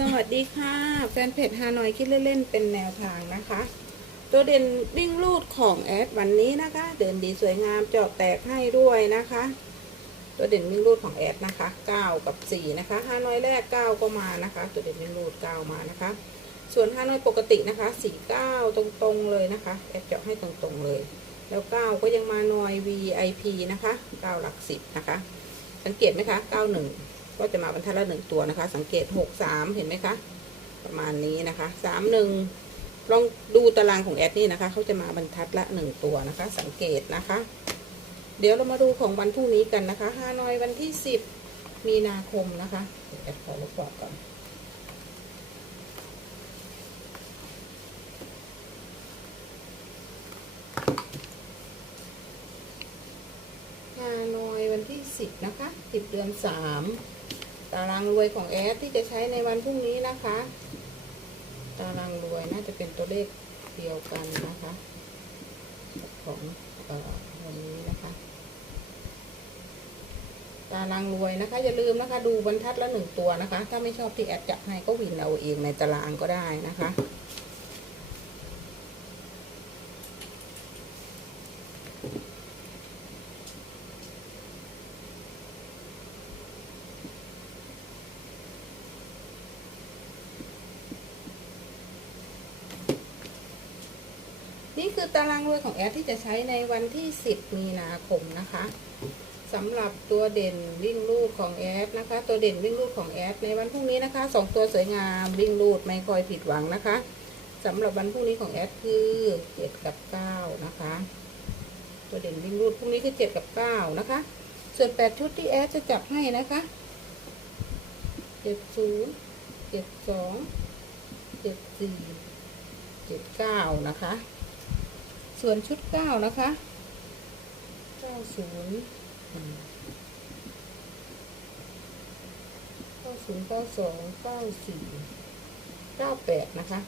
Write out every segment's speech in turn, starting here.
สวัสดีค่ะ แฟนเพจฮานอยคิดเล่นๆเป็นแนวทางนะคะ ตัวเด่นวิ่งรูดของแอดวันนี้นะคะ เดินดีสวยงามเจาะแตกให้ด้วยนะคะ ตัวเด่นวิ่งรูดของแอดนะคะ 9 กับ4นะคะฮานอยแรก 9 ก็มานะคะ ตัวเด่นวิ่งรูด 9 มานะคะ ส่วนฮานอยปกตินะคะ49 ตรงๆเลยนะคะแอดเจาะให้ตรงๆเลย แล้ว 9 ก็ยังมานอย VIP นะคะ 9 หลัก 10 นะคะ สังเกตไหมคะ 91 ก็จะมาบรรทัดละหนึ่งตัวนะคะ สังเกต63เห็นไหมคะ ประมาณนี้นะคะ31ลองดูตารางของแอดนี่นะคะเขาจะมาบรรทัดละหนึ่งตัวนะคะ สังเกตนะคะ เดี๋ยวเรามาดูของวันพรุ่งนี้กันนะคะฮานอยวันที่10มีนาคมนะคะเดี๋ยวแอดขอลบกรอบก่อนฮานอยวันที่10นะคะ10เดือน3 ตารางรวยของแอดที่จะใช้ในวันพรุ่งนี้นะคะ ตารางรวยน่าจะเป็นตัวเลขเดียวกันนะคะ ของเอ่อวันนี้นะคะ ตารางรวยนะคะ อย่าลืมนะคะ ดูบรรทัดละหนึ่งตัวนะคะ ถ้าไม่ชอบที่แอดจับให้ก็วินเอาเองในตารางก็ได้นะคะ นี่คือตารางรวยของแอดที่จะใช้ในวันที่ 10 มีนาคมนะคะสำหรับตัวเด่นวิ่งลูดของแอดนะคะ ตัวเด่นวิ่งลูดของแอดในวันพรุ่งนี้นะคะสองตัวสวยงามวิ่งลูดไม่ค่อยผิดหวังนะคะสำหรับวันพรุ่งนี้ของแอดคือ7กับ 9 นะคะ ตัวเด่นวิ่งลูดพรุ่งนี้คือ 7 กับ 9 นะคะ ส่วน 8 ชุดที่แอดจะจับให้นะคะ70 72 74 79นะคะ ส่วนชุดเก้านะคะเก้าศูนย์เก้าศูนย์เก้าสองเก้าสี่เก้าแปดนะคะ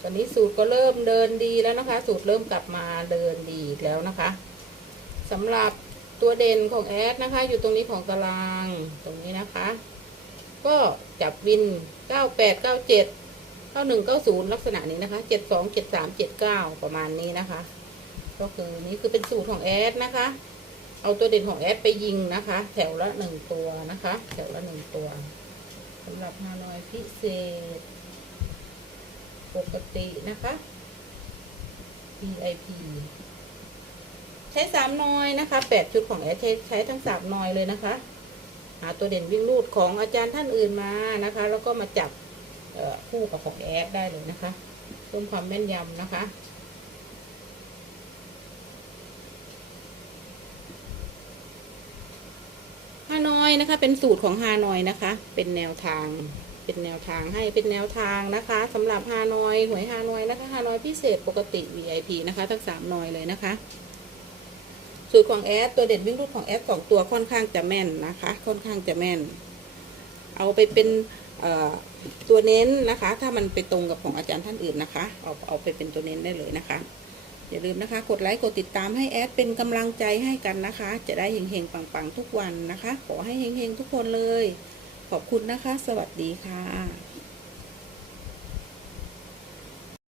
ตอนนี้สูตรก็เริ่มเดินดีแล้วนะคะ สูตรเริ่มกลับมาเดินดีแล้วนะคะสำหรับตัวเด่นของแอดนะคะ อยู่ตรงนี้ของตารางตรงนี้นะคะ ก็จับวินเก้าแปดเก้าหนึ่งเก้าศูนย์ลักษณะนี้นะคะเจ็ดสองเจ็ดสามเจ็ดเก้าประมาณนี้นะคะ ก็คือนี่คือเป็นสูตรของแอดนะคะ เอาตัวเด่นของแอดไปยิงนะคะ แถวละหนึ่งตัวนะคะ แถวละหนึ่งตัวสำหรับฮานอยพิเศษ ปกตินะคะ VIP ใช้สามนอยนะคะแปดชุดของแอดใช้ใช้ทั้งสามนอยเลยนะคะ หาตัวเด่นวิ่งรูดของอาจารย์ท่านอื่นมานะคะ แล้วก็มาจับ คู่กับของแอดได้เลยนะคะเพิ่มความแม่นยำนะคะฮานอยนะคะเป็นสูตรของฮานอยนะคะ เป็นแนวทางเป็นแนวทางให้เป็นแนวทางนะคะสำหรับฮานอยหวยฮานอยนะคะฮานอยพิเศษปกติ VIP นะคะ ทั้งสามนอยเลยนะคะ สูตรของแอดตัวเด่นวิ่งรูดของแอดสองตัวค่อนข้างจะแม่นนะคะ ค่อนข้างจะแม่น เอาไปเป็น ตัวเน้นนะคะ ถ้ามันไปตรงกับของอาจารย์ท่านอื่นนะคะ เอาเอาไปเป็นตัวเน้นได้เลยนะคะ อย่าลืมนะคะ กดไลค์ กดติดตามให้แอดเป็นกำลังใจให้กันนะคะ จะได้เฮงๆ ปังๆ ทุกวันนะคะ ขอให้เฮงๆ ทุกคนเลย ขอบคุณนะคะ สวัสดีค่ะ